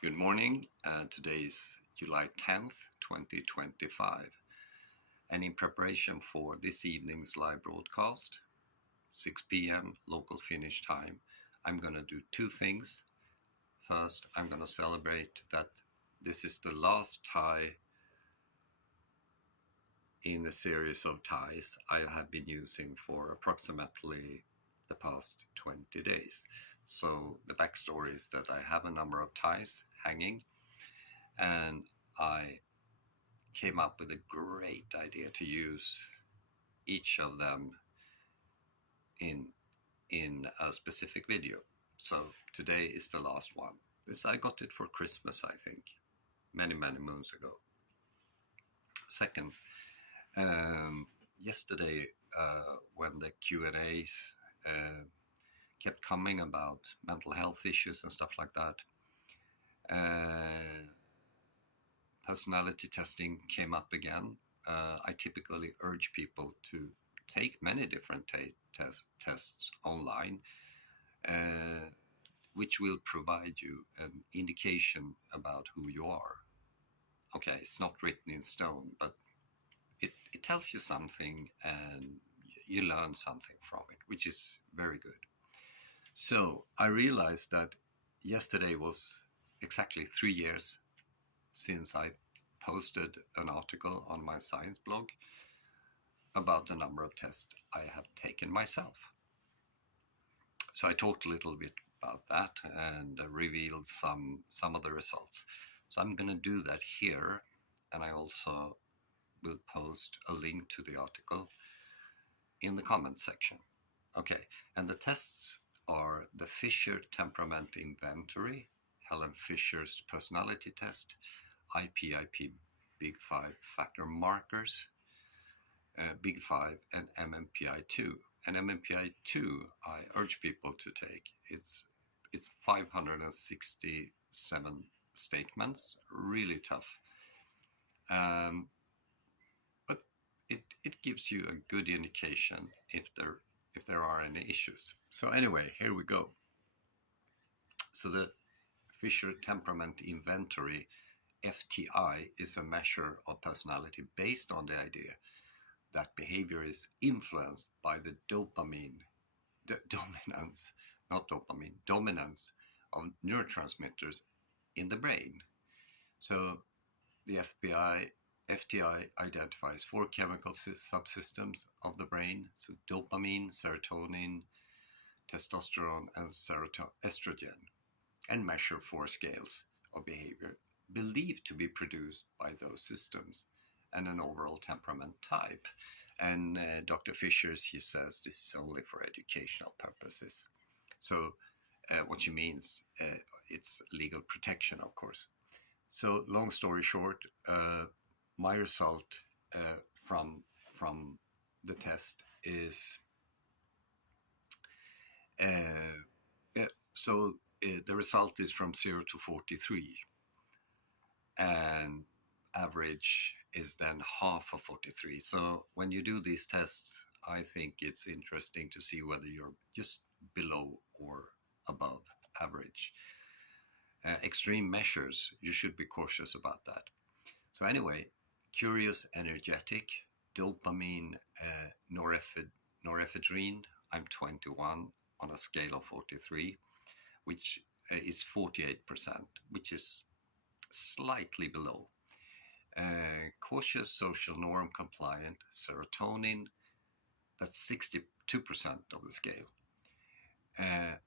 Good morning. Today is July 10th, 2025. And in preparation for this evening's live broadcast, 6 p.m. local Finnish time, I'm going to do two things. First, I'm going to celebrate that this is the last tie in the series of ties I have been using for approximately the past 20 days. So the backstory is that I have a number of ties hanging, and I came up with a great idea to use each of them in a specific video. So today is the last one. This I got it for Christmas, I think, many moons ago. Second, yesterday when the Q&As kept coming about mental health issues and stuff like that, personality testing came up again. I typically urge people to take many different tests online, which will provide you an indication about who you are. Okay, it's not written in stone, but it tells you something and you learn something from it, which is very good. So I realized that yesterday was exactly 3 years since I posted an article on my science blog about the number of tests I have taken myself. So I talked a little bit about that and revealed some of the results. So I'm going to do that here, and I also will post a link to the article in the comments section. Okay, and the tests are the Fisher Temperament Inventory, Helen Fisher's Personality Test, IPIP Big Five Factor Markers, Big Five, and MMPI-2. And MMPI-2, I urge people to take. It's 567 statements, really tough. But it gives you a good indication if there are any issues. So anyway, here we go. So the Fisher Temperament Inventory, FTI, is a measure of personality based on the idea that behavior is influenced by the dominance of neurotransmitters in the brain. So the FTI identifies four chemical subsystems of the brain, so dopamine, serotonin, testosterone, and estrogen, and measure four scales of behavior believed to be produced by those systems and an overall temperament type. And Dr. Fishers, he says this is only for educational purposes. So what she means, it's legal protection, of course. So long story short, my result from the test is the result is from 0 to 43, and average is then half of 43. So when you do these tests, I think it's interesting to see whether you're just below or above average. Extreme measures, you should be cautious about that. So anyway, curious, energetic, dopamine, norepinephrine, I'm 21 on a scale of 43, which is 48%, which is slightly below. Cautious, social norm compliant, serotonin, that's 62% of the scale.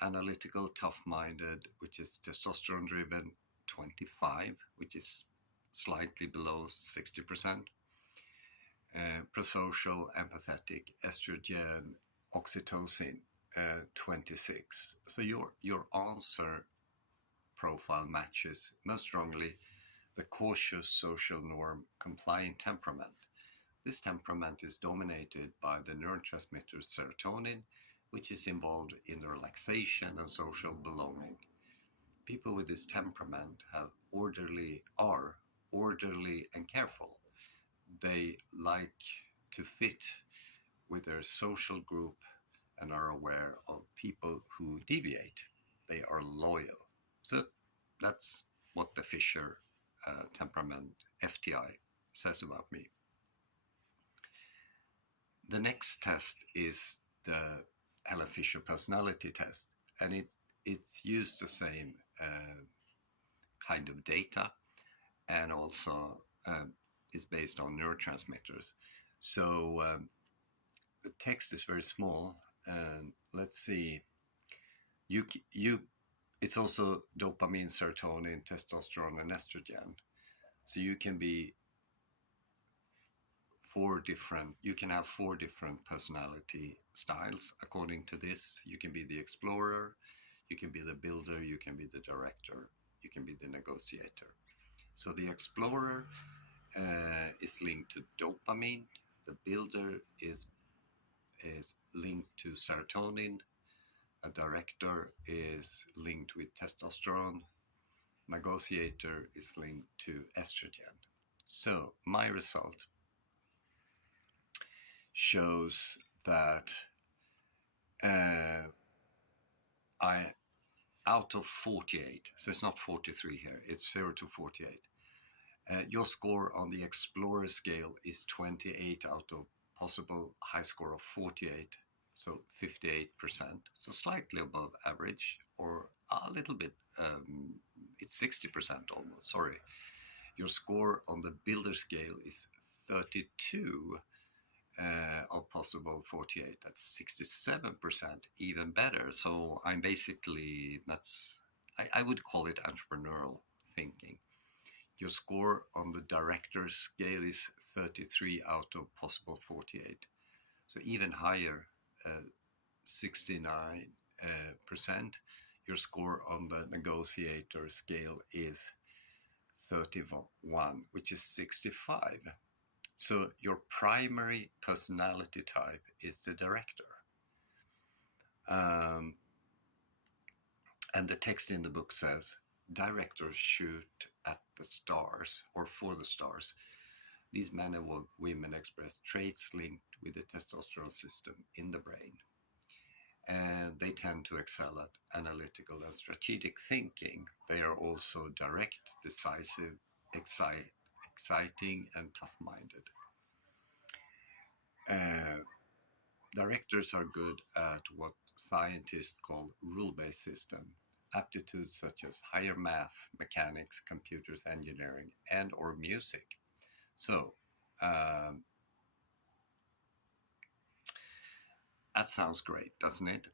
Analytical, tough-minded, which is testosterone-driven, 25, which is slightly below 60%. Prosocial, empathetic, estrogen, oxytocin, 26. So your answer profile matches most strongly the cautious, social norm compliant temperament. This temperament is dominated by the neurotransmitter serotonin, which is involved in the relaxation and social belonging. People with this temperament are orderly and careful. They like to fit with their social group and are aware of people who deviate. They are loyal. So that's what the Fisher temperament FTI says about me. The next test is the Helen Fisher personality test, and it's used the same kind of data, and also is based on neurotransmitters. So the text is very small, and let's see. You it's also dopamine, serotonin, testosterone, and estrogen. So you can be you can have 4 different personality styles according to this. You can be the explorer, you can be the builder, you can be the director, you can be the negotiator. So the explorer is linked to dopamine, the builder is linked to serotonin, a director is linked with testosterone, negotiator is linked to estrogen. So my result shows that I, out of 48, so it's not 43 here, it's 0 to 48. Your score on the Explorer scale is 28 out of possible high score of 48, so 58%, so slightly above average, or a little bit, it's 60% almost, sorry. Your score on the Builder scale is 32 of possible 48. That's 67%, even better. So I'm basically, I would call it entrepreneurial thinking. Your score on the director's scale is 33 out of possible 48. So even higher, 69%. Your score on the negotiator scale is 31, which is 65. So your primary personality type is the director. And the text in the book says, directors shoot at the stars or for the stars. These men and women express traits linked with the testosterone system in the brain. And they tend to excel at analytical and strategic thinking. They are also direct, decisive, exciting, and tough-minded. Directors are good at what scientists call rule-based system, aptitudes such as higher math, mechanics, computers, engineering, and or music. So that sounds great, doesn't it?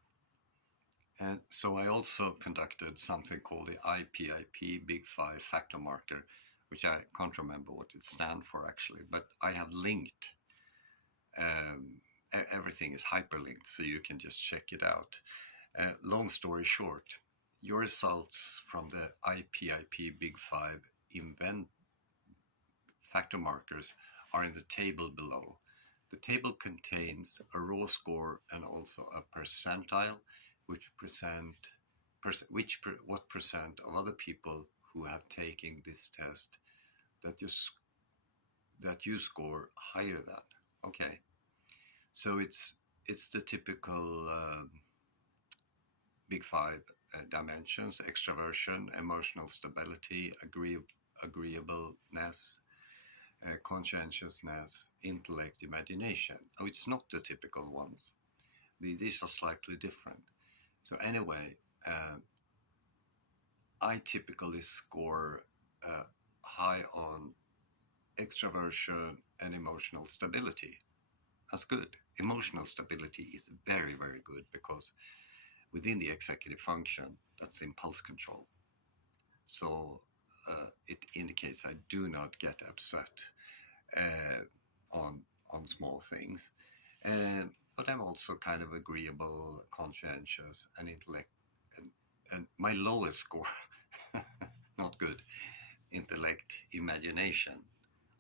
And so I also conducted something called the IPIP Big Five Factor Marker, which I can't remember what it stands for actually, but I have linked. Everything is hyperlinked, so you can just check it out. Long story short, your results from the IPIP Big Five event factor markers are in the table below. The table contains a raw score and also a percentile, what percent of other people who have taken this test that you score higher than. Okay, so it's the typical Big Five dimensions: extraversion, emotional stability, agreeableness, conscientiousness, intellect, imagination. Oh, it's not the typical ones. These are slightly different. So anyway, I typically score high on extraversion and emotional stability. That's good. Emotional stability is very, very good because within the executive function, that's impulse control. So it indicates I do not get upset on small things. But I'm also kind of agreeable, conscientious, and intellect. And my lowest score, not good, intellect, imagination.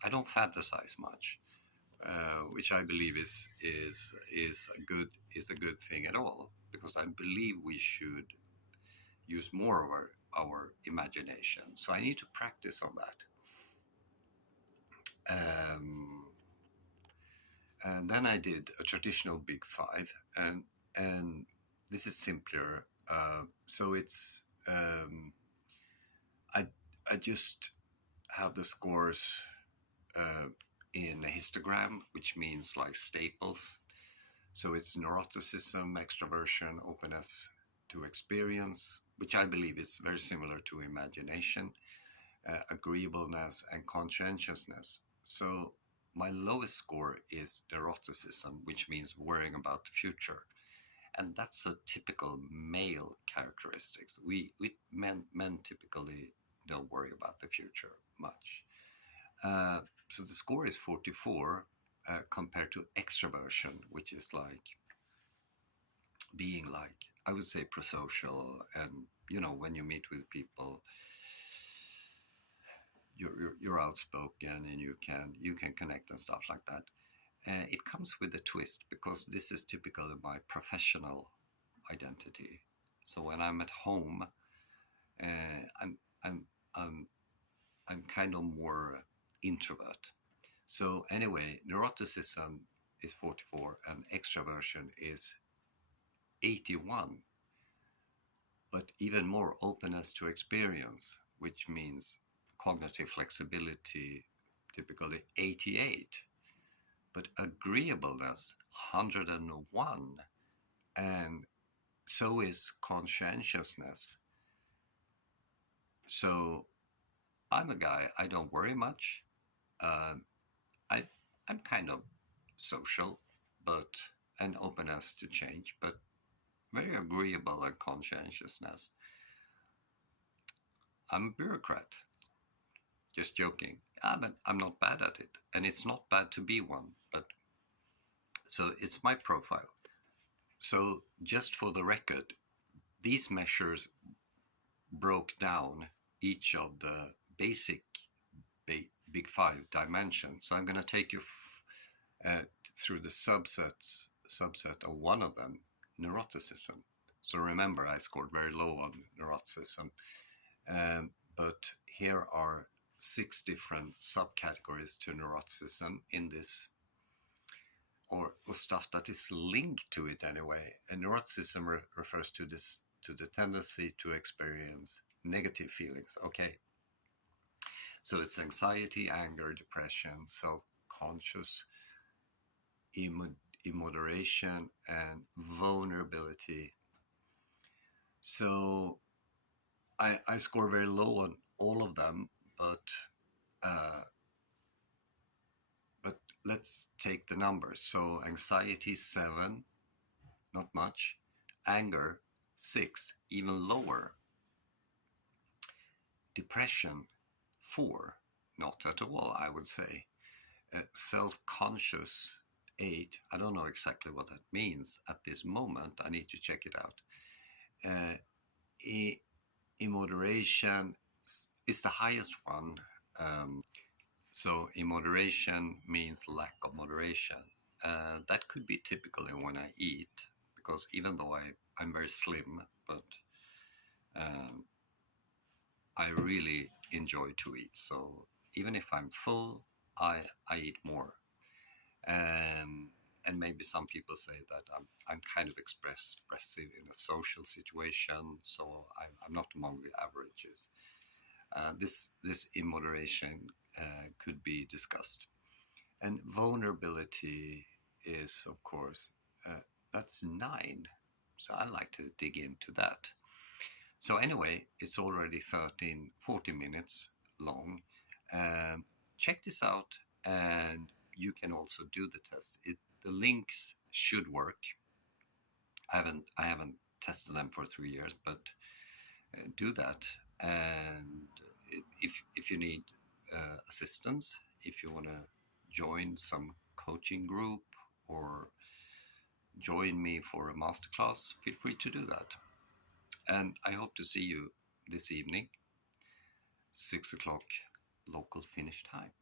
I don't fantasize much, which I believe is a good thing at all, because I believe we should use more of our imagination. So I need to practice on that. And then I did a traditional Big Five, and this is simpler. So it's I I just have the scores in a histogram, which means like staples. So it's neuroticism, extroversion, openness to experience, which I believe is very similar to imagination, agreeableness, and conscientiousness. So my lowest score is neuroticism, which means worrying about the future. And that's a typical male characteristics. We men typically don't worry about the future much. So the score is 44 compared to extroversion, which is like being like, I would say, prosocial, and when you meet with people, you're outspoken and you can connect and stuff like that. It comes with a twist because this is typical of my professional identity. So when I'm at home, I'm I'm I'm I'm kind of more introvert. So anyway, neuroticism is 44 and extroversion is 81, but even more openness to experience, which means cognitive flexibility, typically 88, but agreeableness 101, and so is conscientiousness. So I'm a guy, I don't worry much. Um, I, I'm kind of social, but an openness to change, but very agreeable and conscientiousness. I'm a bureaucrat. Just joking. I'm not bad at it, and it's not bad to be one. But so it's my profile. So just for the record, these measures broke down each of the basic big five dimensions. So I'm going to take you through the subset of one of them, neuroticism. So remember, I scored very low on neuroticism, but here are 6 different subcategories to neuroticism in this, or stuff that is linked to it anyway. And neuroticism refers to the tendency to experience negative feelings. Okay, so it's anxiety, anger, depression, self-conscious, immoderation, and vulnerability. So I score very low on all of them, uh, but let's take the numbers. So anxiety 7, not much. Anger 6, even lower. Depression 4, not at all, I would say. Self-conscious 8, I don't know exactly what that means at this moment. I need to check it out. Immoderation is the highest one. So immoderation means lack of moderation. That could be typically when I eat, because even though I'm very slim, but I really enjoy to eat. So even if I'm full, I eat more. And maybe some people say that I'm kind of expressive in a social situation, so I'm not among the averages. This immoderation could be discussed. And vulnerability is, of course, that's 9. So I like to dig into that. So anyway, it's already 40 minutes long. Check this out, and you can also do the test. The links should work. I haven't tested them for 3 years, but do that. And if you need assistance, if you want to join some coaching group or join me for a masterclass, feel free to do that. And I hope to see you this evening, 6 o'clock local Finnish time.